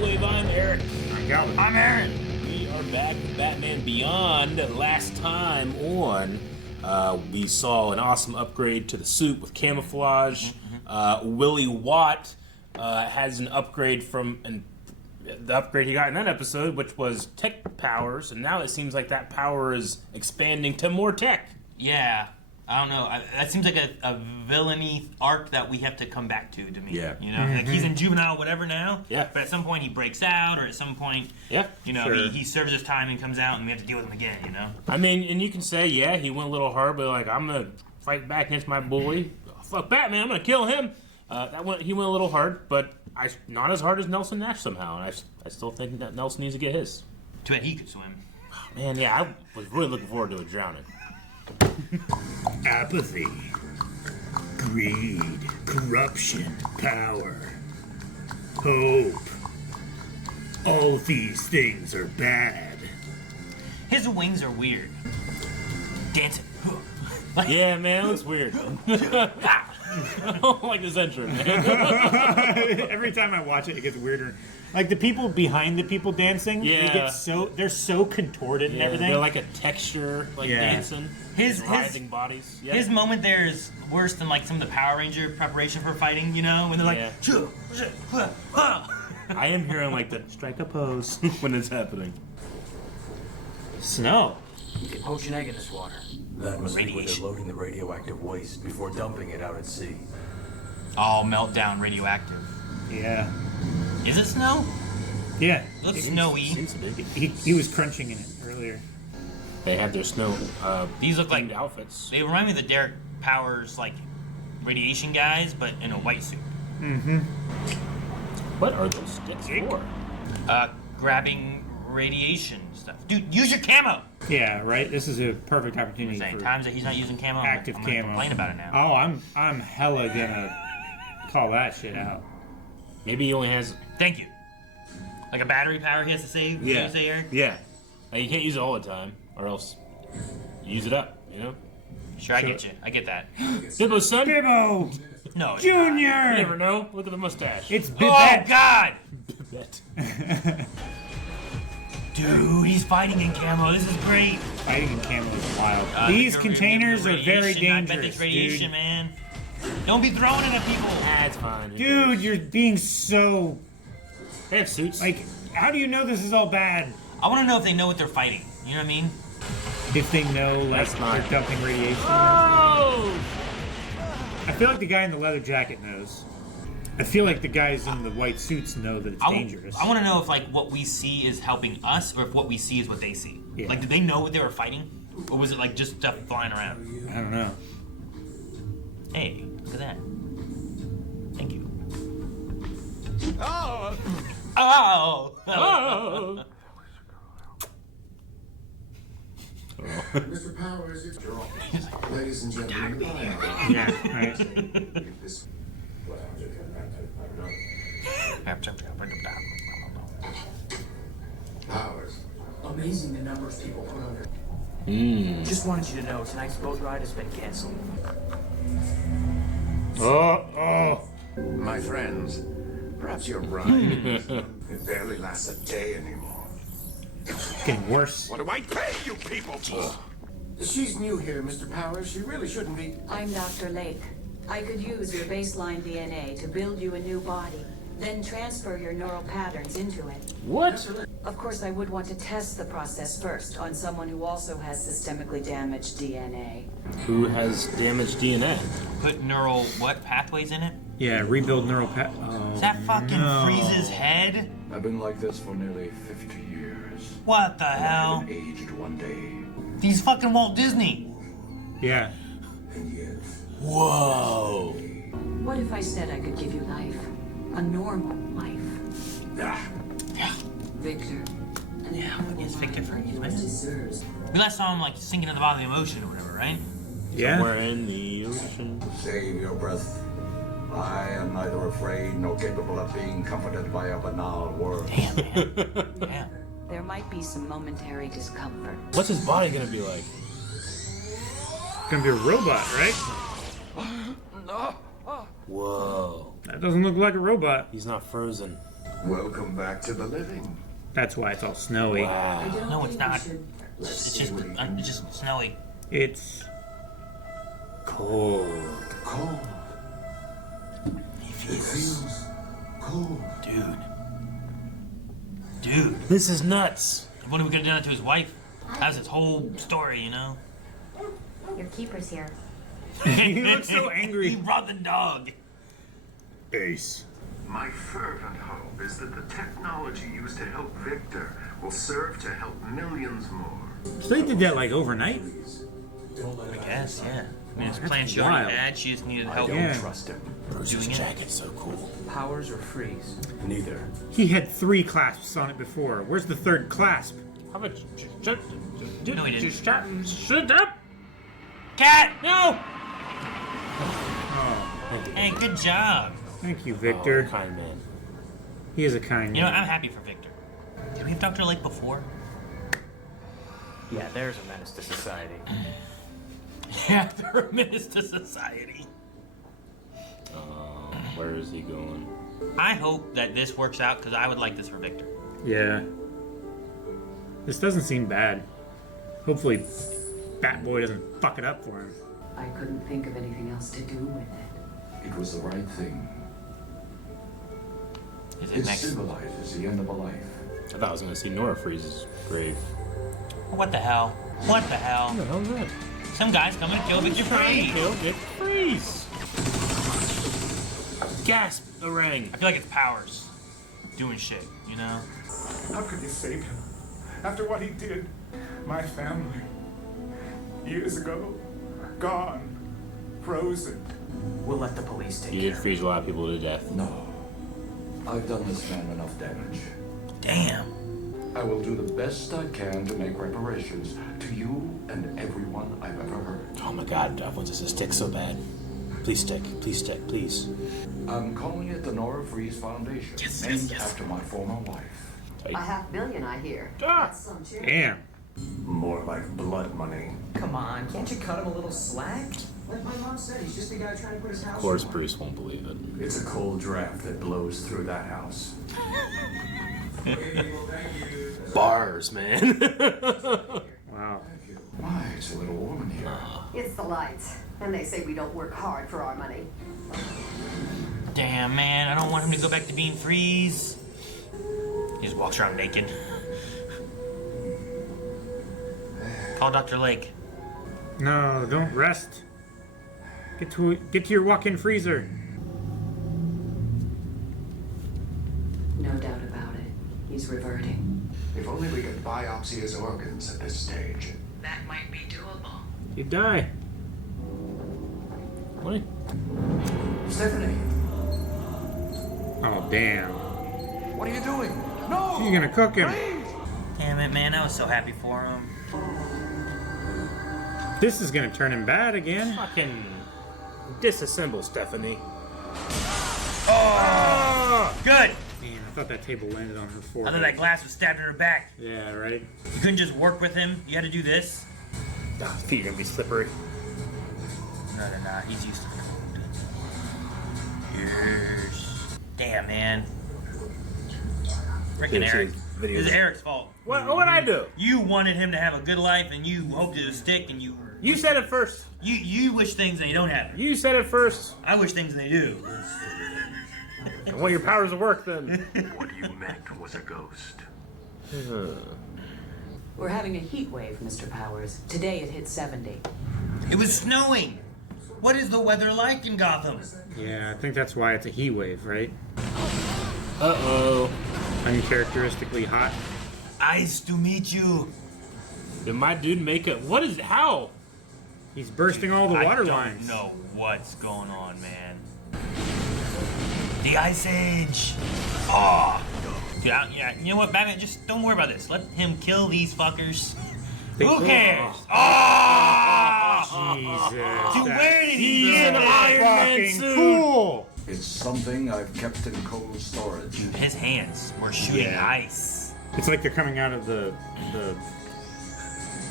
Soundwave, I'm Eric. I'm Aaron. We are back with Batman Beyond. Last time on, we saw an awesome upgrade to the suit with camouflage. Willie Watt has an upgrade from the upgrade he got in that episode, which was tech powers, and now it seems like that power is expanding to more tech. Yeah, I don't know. That seems like a villainy arc that we have to come back to me. Yeah. You know, like he's in juvenile whatever now. Yeah. But at some point he breaks out, or at some point, Yeah. you know, he serves his time and comes out, and we have to deal with him again. You know. I mean, and you can say, yeah, he went a little hard, but like, I'm gonna fight back against my bully. Fuck Batman, I'm gonna kill him. He went a little hard, but not as hard as Nelson Nash somehow, and I still think that Nelson needs to get his. Too bad he could swim. Oh, man, yeah, I was really looking forward to a drowning. Apathy, greed, corruption, power, hope. All these things are bad. His wings are weird. Dancing. Yeah, man, it looks weird. I don't like this intro, man. Every time I watch it, it gets weirder. Like the people behind the people dancing, Yeah. they're so contorted and everything. They're like a texture, dancing. His writhing bodies. Yeah. His moment there is worse than like some of the Power Ranger preparation for fighting. You know, when they're like, I am hearing like the strike a pose when it's happening. Snow. You can poach an egg in this water. That must be where Radiation. they're loading the radioactive waste before dumping it out at sea. all Meltdown radioactive. Yeah. Is it snow? Yeah. It looks snowy. Seems to be. He was crunching in it earlier. They have their snow. These look like themed outfits. They remind me of the Derek Powers like radiation guys, but in a white suit. Mm-hmm. What are those sticks for? Grabbing radiation stuff. Dude, use your camo. Yeah, right. This is a perfect opportunity Saying for times that he's not using camo. active I'm gonna camo. complain about it now. Oh, I'm hella gonna call that shit out. Maybe he only has. Thank you. Like a battery power he has to save. Yeah. You say, Eric? Yeah. You can't use it all the time, or else you use it up. You know. Sure, I get you. I get that. Bibbo's son. Bibbo No, it's not. You Junior. never know. Look at the mustache. It's Oh Bibette. God! Bibette. Dude, he's fighting in camo. This is great. Fighting in camo is wild. These containers are very Radiation, I bet dangerous, it's radiation, dude. man. Don't be throwing it at people. That's fine. Dude, you're being so They have suits. like. How do you know this is all bad? I want to know if they know what they're fighting. You know what I mean? If they know, like, That's not- they're dumping radiation. Oh! I feel like the guy in the leather jacket knows. I feel like the guys in the white suits know that it's dangerous. I want to know if like what we see is helping us, or if what we see is what they see. Yeah. Like, did they know what they were fighting, or was it like just stuff flying around? I don't know. Hey, look at that. Thank you. Oh! Oh! Oh! Mr. Powers, it's your office. Ladies and gentlemen, Yeah, right. this Powers. Amazing the number of people put under. Just wanted you to know tonight's boat ride has been canceled. Oh. My friends, perhaps you're right. It barely lasts a day anymore. It's getting worse. What do I pay you people for? She's new here, Mr. Powers. She really shouldn't be. I'm Dr. Lake. I could use your baseline DNA to build you a new body, then transfer your neural patterns into it. What? Of course, I would want to test the process first on someone who also has systemically damaged DNA. Who has damaged DNA? Put neural what pathways in it? Yeah, rebuild neural Does that fucking freeze his head? I've been like this for nearly 50 years. What the hell? I've aged one day. He's fucking Walt Disney. Yeah. And yet, Whoa! What if I said I could give you life? A normal life? Yeah. Victor. And Yeah, I guess Victor Fergie's man. deserves. We last saw him like sinking in the bottom of the ocean or whatever, right? Yeah. Somewhere in the ocean. Save your breath. I am neither afraid nor capable of being comforted by a banal word. Damn, man. Damn. There might be some momentary discomfort. What's his body gonna be like? It's gonna be a robot, right? Whoa. That doesn't look like a robot. He's not frozen. Welcome back to the living. That's why it's all snowy. Wow. No, it's not. Let's It's see just, what he can it's just snowy. It's cold. Cold. He It feels, feels cold. dude. This is nuts. What if we could have done it to his wife? That's his whole story, you know. Your keeper's here. You look so He angry. brought the dog. Ace. My fervent hope is that the technology used to help Victor will serve to help millions more. So they did that like overnight? I guess, yeah. I mean, his plan she wild. already had. She just needed help. Yeah. Trust him. Bruce's Doing it. jacket's so cool. Powers or freeze? Neither. He had 3 clasps on it before. Where's the 3rd clasp? How about No, he didn't. Shut up! Cat! No! Hey, good job. Thank you, Oh, Victor. kind man. He is a kind You know, man. I'm happy for Victor. Did we have Dr. Lake before? Yeah, there's a menace to society. Yeah, they're a menace to society. Where is he going? I hope that this works out because I would like this for Victor. Yeah. This doesn't seem bad. Hopefully, Bat Boy doesn't fuck it up for him. I couldn't think of anything else to do with it. It was the right thing. Is It it next? symbolizes the end of a life. I thought I was going to see Nora Freeze's grave. What the hell? What the hell? What the hell is that? Some guy's coming to kill Victor Freeze. Kill Vic Freeze! Gasp! Orang! I feel like it's Powers doing shit, you know? How could you save him? After what he did, my family, years ago, gone, frozen. We'll let the police take You care did of it. freeze a lot of people to death. No. I've done this man enough damage. Damn. I will do the best I can to make reparations to you and everyone I've ever hurt. Oh my god, I want this to stick so bad. Please stick, please stick, please. I'm calling it the Nora Freeze Foundation, Yes, named yes, yes. after my former wife. A $500 million, I hear. Ah. That's some shit. Damn. More like blood money. Come on, can't you cut him a little slack? Like my mom said, he's just a guy trying to put his house Of course, in Bruce won't believe it. It's a cold draft that blows through that house. Bars, man. Wow. Why, it's a little warm in here. It's the lights. And they say we don't work hard for our money. Damn, man. I don't want him to go back to being Freeze. He just walks around naked. Call Dr. Lake. No, don't rest. Get to your walk-in freezer. No doubt about it. He's reverting. If only we could biopsy his organs at this stage. That might be doable. You die. What? Stephanie, Oh, damn. what are you doing? No! She's gonna cook him. Damn it, man. I was so happy for him. This is gonna turn him bad again. Fucking disassemble Stephanie. Good. Man, I thought that table landed on her I forehead. thought that glass was stabbed in her back. Yeah, right? You couldn't just work with him. You had to do this. Ah, feet are gonna be slippery. No. He's used to the cold. Yes. Damn, man. Freaking This Eric. is video. This is Eric's fault. What'd I do? You wanted him to have a good life, and you hoped it would stick, and you said it first. you wish things they don't happen. You said it first. I wish things they do. I want your powers to work then. What you meant was a ghost. We're having a heat wave, Mr. Powers. Today it hit 70. It was snowing. What is the weather like in Gotham? Yeah, I think that's why it's a heat wave, right? Uh-oh. Uncharacteristically hot. Nice to meet you. Did my dude make it? What is how? He's bursting all the water I don't lines. know what's going on, man. The Ice Age. Oh. Dude, yeah, you know what, Batman? Just don't worry about this. Let him kill these fuckers. Who cares? Oh! Jesus. Dude, where did he He's get an that? Iron Man Fucking suit. cool. It's something I've kept in cold storage. His hands were shooting Yeah. ice. It's like they're coming out of the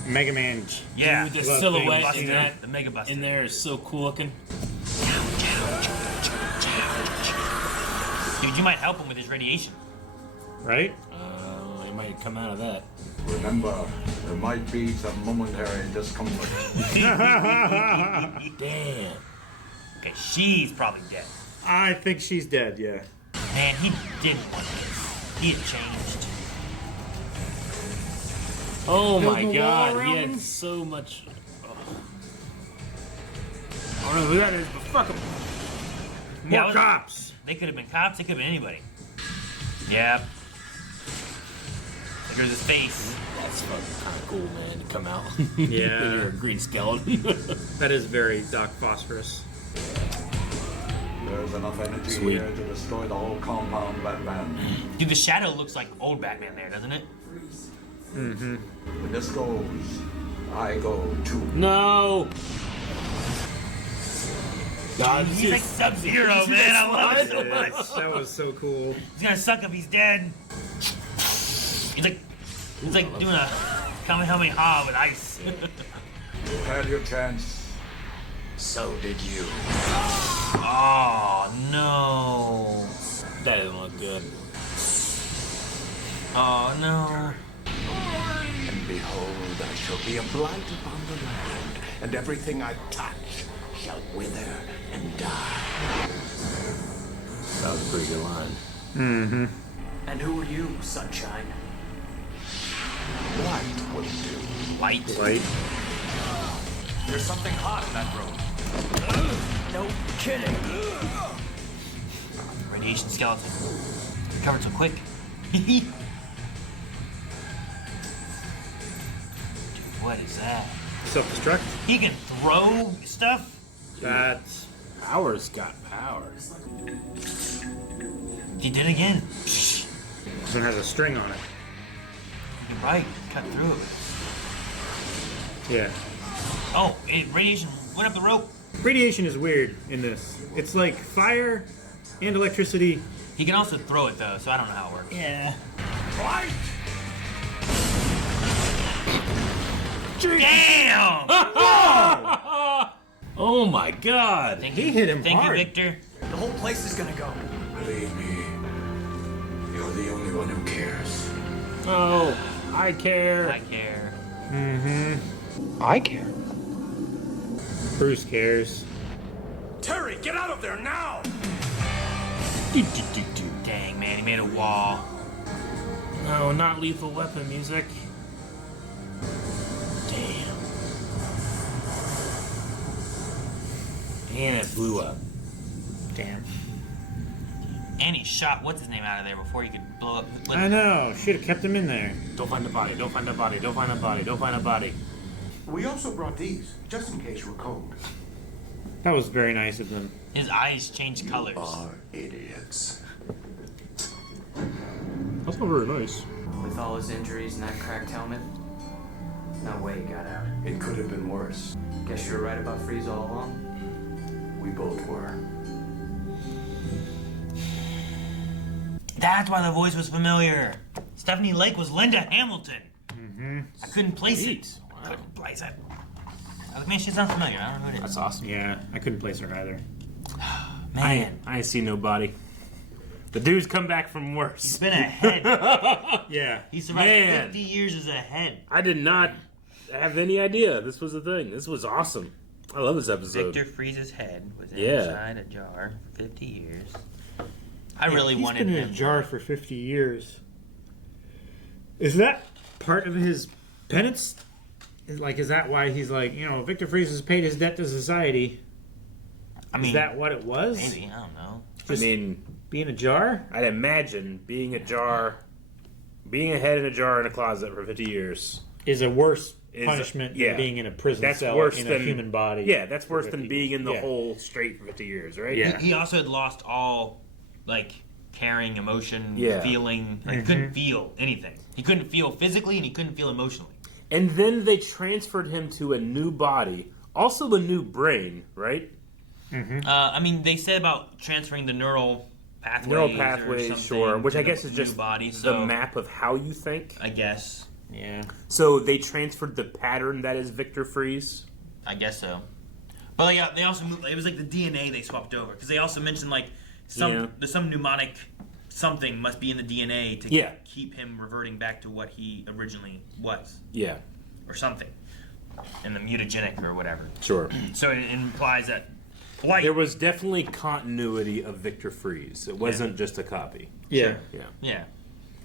Mega Man. Yeah. Dude, the Love silhouette things, in you know? that The Mega Buster. in there is so cool looking. Dude, you might help him with his radiation. Right? It might come out of that. Remember, there might be some momentary discomfort. Damn. Okay, she's probably dead. I think she's dead, yeah. Man, he didn't want this. He had changed. Oh Build my a wall god, around he had him? so much. Oh. I don't know who that is, but fuck him. Yeah, More cops. They could have been cops. They could have been anybody. Yep. There's his face. That's fucking kind of cool, man, to come out. Yeah. When you're a green skeleton. That is very Doc Phosphorus. There's enough energy Sweet. here to destroy the whole compound, Batman. Dude, the shadow looks like old Batman there, doesn't it? Mm-hmm. When this goes, I go too. No! God, He's like Sub-Zero, man. I love it so much. That was so cool. He's gonna suck if he's dead. He's like doing a Kamehameha with ice. You had your chance. So did you. Oh no. That doesn't look good. Oh no. And behold, I shall be a blight upon the land, and everything I touch shall wither and die. That was a pretty good line. Mm-hmm. And who are you, Sunshine? Blight will do. Light. Right. There's something hot in that room. No kidding. Radiation skeleton. Recovered so quick. Dude, what is that? Self-destruct. He can throw stuff? That's... Power's got powers. He did again. This one has a string on it. You're right. Cut through it. Yeah. Oh, radiation went up the rope. Radiation is weird in this. It's like fire and electricity. He can also throw it though, so I don't know how it works. Yeah. Blight! Damn! Oh my god! He hit him Thank hard. you, Victor. The whole place is gonna go. Believe me, you're the only one who cares. Oh, I care. I care. Mm-hmm. I care. Bruce cares. Terry, get out of there now! Dang, man, he made a wall. No, not lethal weapon music. Damn. And it blew up. Damn. And he shot what's his name out of there before he could blow up. I know. Should have kept him in there. Don't find the body, don't find the body, don't find the body, don't find the body. We also brought these, just in case you were cold. That was very nice of them. His eyes changed colors. Are idiots. That's not very nice. With all his injuries and that cracked helmet, no way he got out. It could have been worse. Guess you were right about Freeze all along. We both were. That's why the voice was familiar. Stephanie Lake was Linda Hamilton. Mm-hmm. I couldn't place it. Wow. Couldn't place it. I was like, man, she sounds familiar. I don't know who it is. That's awesome. Yeah, I couldn't place her either. Man, I ain't see nobody. The dude's come back from he's worse. been ahead. Yeah. He survived Man. 50 years as a head. I did not have any idea this was a thing. This was awesome. I love this episode. Victor Freeze's head was Yeah. inside a jar for 50 years. I really He's wanted been in him. a jar for 50 years. Is that part of his penance? Is that why he's like, Victor Freeze has paid his debt to society? I mean, Is that what it was? maybe. I don't know. I mean, Being a jar? I'd imagine being a head in a jar in a closet for 50 years. Is a worse Is- punishment yeah. than being in a prison That's cell worse in than a human body. Yeah, that's for worse 50 than being in the years. hole straight for 50 years, right? Yeah. He also had lost all, like, caring, emotion, Yeah. feeling. Like, couldn't feel anything. He couldn't feel physically and he couldn't feel emotionally. And then they transferred him to a new body, also a new brain, right? I mean, they said about transferring the neural pathways. or something sure. Which to I the guess is new just body, the so map of how you think. I guess. Yeah. So they transferred the pattern that is Victor Freeze. I guess so. But they also moved, it was like the DNA they swapped over because they also mentioned like Yeah. there's some mnemonic something must be in the DNA to Yeah. keep him reverting back to what he originally was, Yeah, or something, in the mutagenic or whatever. sure. So it implies that Blight. There was definitely continuity of Victor Freeze. It wasn't just a copy. Yeah. Yeah. Yeah.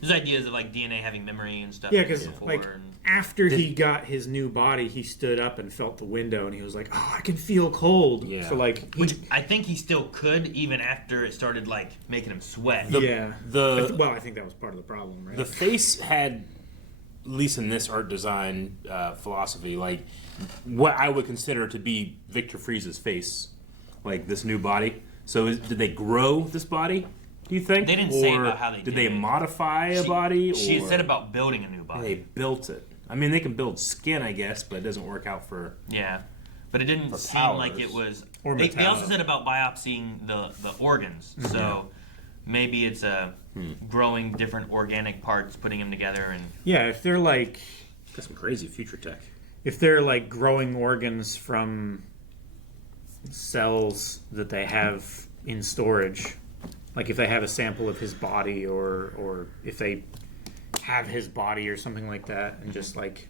There's ideas of like DNA having memory and stuff. Yeah, because before, like and after he got his new body, he stood up and felt the window, and he was like, "Oh, I can feel cold." Yeah. So like, which I think he still could even after it started like making him sweat. well, I think that was part of the problem, right? The face had, at least in this art design philosophy, like what I would consider to be Victor Freeze's face, like this new body. So did they grow this body? Do you think? They didn't say about how they did. did They it. modify a body? She or said about building a new they body. built it. I mean, they can build skin, I guess, but it doesn't work out for. Yeah, but it didn't For seem like powers. it was. Or They metallo. also said about biopsying the organs. So maybe it's growing different organic parts, putting them together, and Yeah, if they're like, Got some crazy future tech. if they're like growing organs from cells that they have in storage, like if they have a sample of his body, or if they have his body or something like that, and just like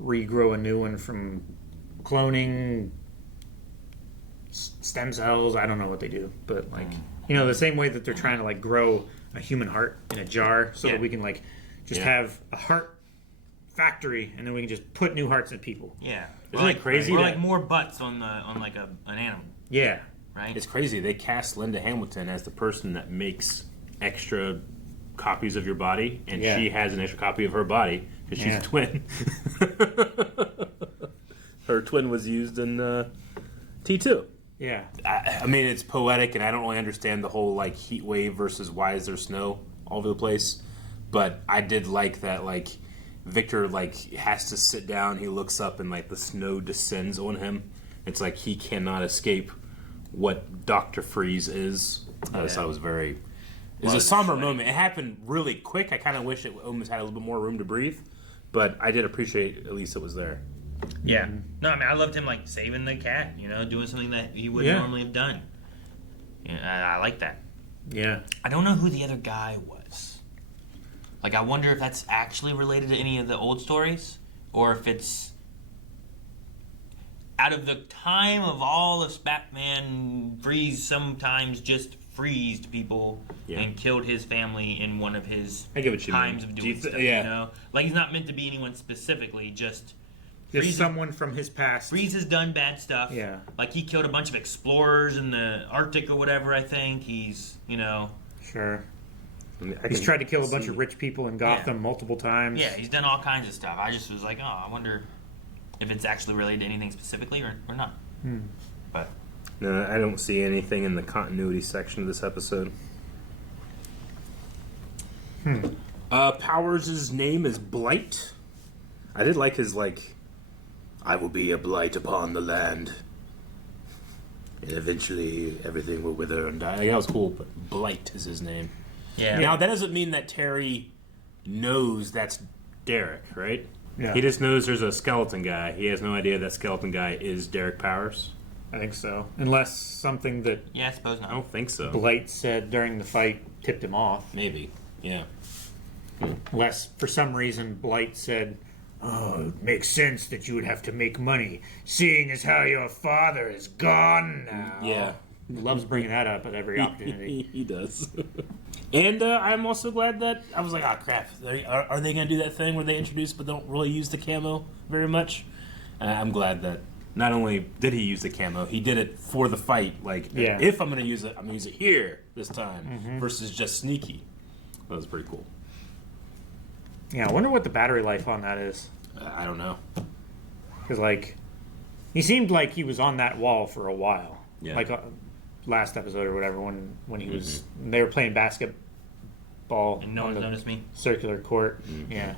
regrow a new one from cloning stem cells. I don't know what they do, but like, you know, the same way that they're trying to like grow a human heart in a jar so Yeah. that we can like just have a heart factory, and then we can just put new hearts in people. yeah, Isn't it crazy Or that- like more butts on like an animal, Yeah. right? It's crazy. They cast Linda Hamilton as the person that makes extra copies of your body, and Yeah. she has an extra copy of her body because she's Yeah. a twin. Her twin was used in T2. Yeah. I mean, it's poetic, and I don't really understand the whole like heat wave versus why is there snow all over the place. But I did like that, like Victor like has to sit down. He looks up, and like the snow descends on him. It's like he cannot escape what Dr. Freeze is. I just thought it was very. It was a somber moment. It happened really quick. I kind of wish it almost had a little bit more room to breathe, but I did appreciate at least it was there. Yeah. No, I mean, I loved him like saving the cat. You know, doing something that he wouldn't Yeah. normally have done. Yeah, I like that. Yeah. I don't know who the other guy was. Like, I wonder if that's actually related to any of the old stories, or if it's out of the time of all of Batman, Freeze sometimes just freezed people and killed his family in one of his I get what you mean. times of Do you doing th- stuff. yeah. You know, like he's not meant to be anyone specifically. Just Freeze, someone from his past. Freeze has done bad stuff. Yeah. Like he killed a bunch of explorers in the Arctic or whatever. I think he's Sure. I mean, He's tried to kill a bunch of rich people in Gotham Yeah. multiple times. Yeah, he's done all kinds of stuff. I just was like, oh, I wonder if it's actually related to anything specifically or not. But No, I don't see anything in the continuity section of this episode. Powers' name is Blight. I did like his, like, I will be a blight upon the land. And eventually everything will wither and die. That was cool, but Blight is his name. yeah, Now, that doesn't mean that Terry knows that's Derek, right? Yeah. He just knows there's a skeleton guy. He has no idea that skeleton guy is Derek Powers. I think so. Unless something that yeah, I suppose not. I don't think so. Blight said during the fight tipped him off. Maybe. Yeah. Unless, for some reason, Blight said, "Oh, it makes sense that you would have to make money, seeing as how your father is gone now." Yeah. He loves bringing that up at every opportunity. He does. And I'm also glad that I was like, oh crap, are they going to do that thing where they introduce but don't really use the camo very much? I'm glad that not only did he use the camo, he did it for the fight. Like, if I'm going to use it, I'm going to use it here this time versus just sneaky. That was pretty cool. Yeah, I wonder what the battery life on that is. I don't know. Because, like, he seemed like he was on that wall for a while. Yeah. Like, last episode or whatever, when he was... They were playing basketball And no on one's the noticed me. circular court. Yeah.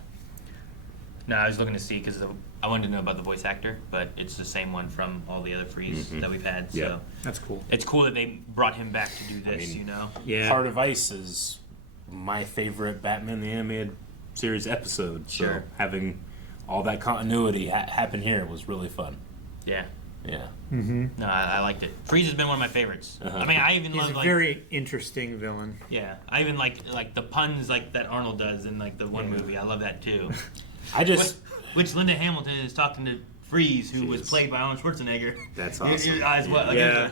No, I was looking to see because I wanted to know about the voice actor, but it's the same one from all the other Freeze that we've had. So Yeah. That's cool. it's cool that they brought him back to do this. Yeah. Heart of Ice is my favorite Batman the Animated Series episode. So Sure. having all that continuity happen here was really fun. Yeah. Yeah. Mm-hmm. No, I liked it. Freeze has been one of my favorites. I mean, I even He's love a like very interesting villain. yeah. I even like the puns like that Arnold does in like the one movie. I love that too. I just Which Linda Hamilton is talking to Freeze, who was played by Arnold Schwarzenegger. That's awesome. As well. Like, Yeah.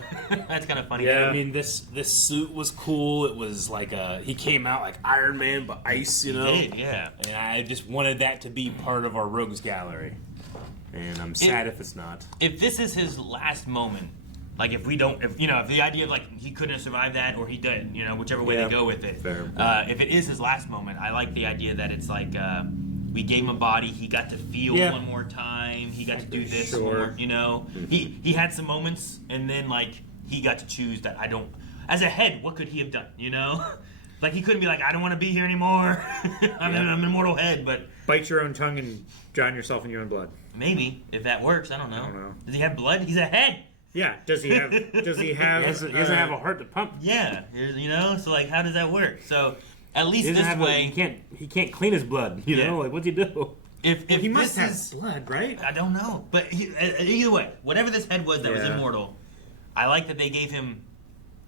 That's kind of funny. Yeah, I mean this suit was cool. It was like he came out like Iron Man but ice, you know. He did, yeah. And I just wanted that to be part of our rogues gallery. And I'm sad if it's not. If this is his last moment, like if the idea of like he couldn't have survived that or he did, you know, whichever way Yeah. they go with it. Fair. If it is his last moment, I like the idea that it's like we gave him a body, he got to feel Yeah. one more time, he got to do this Sure. more, you know. He had some moments and then like he got to choose that I don't. As a head, what could he have done, you know? Like he couldn't be like, I don't want to be here anymore. I'm an immortal head, but Bite your own tongue and drown yourself in your own blood. maybe if that works, I don't know. I don't know. Does he have blood? He's a head. Yeah. Does he have? Does he have? He doesn't have a heart to pump. Yeah, you know. So like, how does that work? So at least He doesn't this have way, he can't clean his blood, you Yeah. know? Like what'd you do? if he must this have is, blood, right? I don't know, but either way, whatever this head was that was Yeah. immortal, I like that they gave him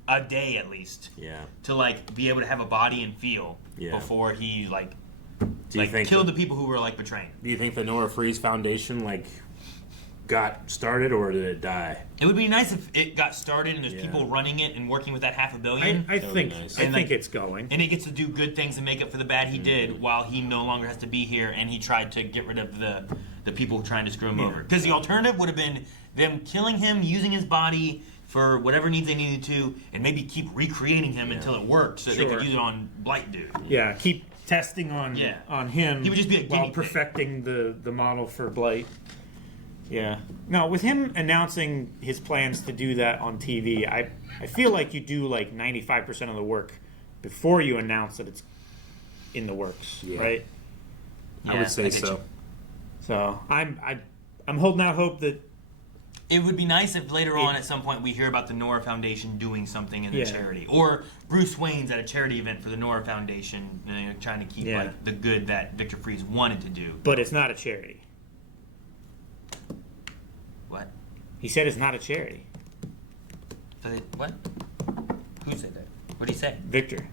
a day at least Yeah. to like be able to have a body and feel Yeah. before he like Do you think killed the people who were like betraying. Do you think the Nora Freeze Foundation like got started or did it die? It would be nice if it got started and there's Yeah. people running it and working with that $500 million. I That would think. be nice. I And, think like- it's going. And he gets to do good things and make up for the bad he Mm-hmm. did while he no longer has to be here and he tried to get rid of the people trying to screw him over. Because the alternative would have been them killing him, using his body for whatever needs they needed to, and maybe keep recreating him until it worked so they Sure. could use it on Blight Dude. Yeah. Keep testing on Yeah. on him. He would just be a guinea while pig. perfecting the model for Blight. Yeah. No, with him announcing his plans to do that on TV, I feel like you do like 95% of the work before you announce that it's in the works, Yeah. right? I Yeah, would say get so. you. So I'm holding out hope that It would be nice if later on at some point we hear about the Nora Foundation doing something in the Yeah. charity. Or Bruce Wayne's at a charity event for the Nora Foundation, you know, trying to keep Yeah. like the good that Victor Freeze wanted to do. but it's not a charity. What? He said it's not a charity. So what? Who said that? What did he say? Victor.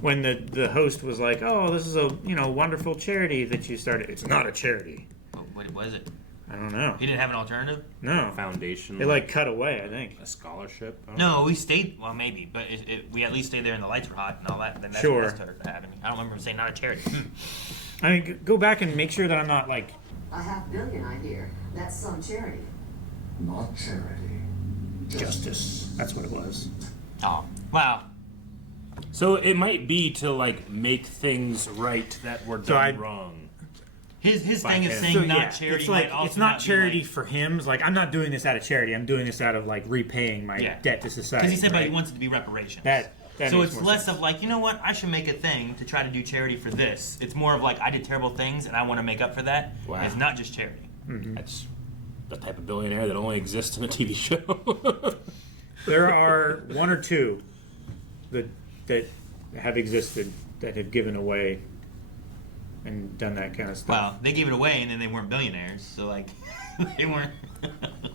When the host was like, "Oh, this is a wonderful charity that you started." It's not a charity. What was it? I don't know. He didn't have an alternative? No. Foundation. They like cut away, I think. a scholarship. I don't No, we stayed. Well, maybe, but we at least stayed there and the lights were hot and all that. Then that's Sure. what that started happening. I don't remember him saying not a charity. I mean, go back and make sure that I'm not like. A $500 million, I hear. That's some charity. Not charity. Justice. That's what it was. Oh, wow. So it might be to like make things right that were done wrong. His thing is him. saying So, not yeah, charity. it's like might also it's not be charity like- for him. It's like I'm not doing this out of charity. I'm doing this out of like repaying my Yeah. debt to society. Because he said, but right? he wants it to be reparations. That so makes it's more less sense. of like, you know what, I should make a thing to try to do charity for this. It's more of like, I did terrible things and I want to make up for that. Wow. It's not just charity. That's the type of billionaire that only exists in a TV show. There are one or two that have existed that have given away and done that kind of stuff. Well, they gave it away and then they weren't billionaires. So like, they weren't.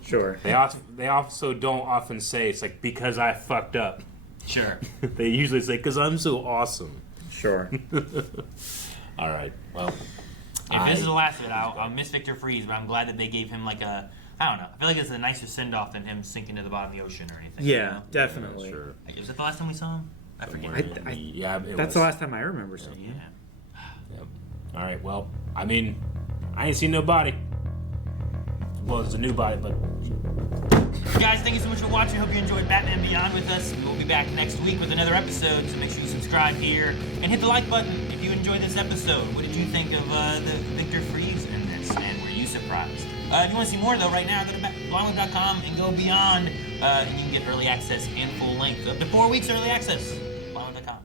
Sure. They also don't often say it's like because I fucked up. Sure. They usually say because I'm so awesome. Sure. All right. Well, If this is the last of it, I'll miss Victor Freeze, but I'm glad that they gave him like a, I don't know. I feel like it's a nicer send off than him sinking to the bottom of the ocean or anything. you Yeah, know? definitely. sure. Like, was that the last time we saw him? I forget. Yeah, it That's was. the last time I remember seeing it. Yeah. Yep. All right. Well, I mean, I ain't seen no body. Well, it's a new body, but Guys, thank you so much for watching. Hope you enjoyed Batman Beyond with us. We'll be back next week with another episode, so make sure you subscribe here and hit the like button if you enjoyed this episode. What did you think of the Victor Freeze in this, and were you surprised? If you want to see more, though, right now, go to blogweb.com and go beyond, and you can get early access and full length. Up to 4 weeks early access.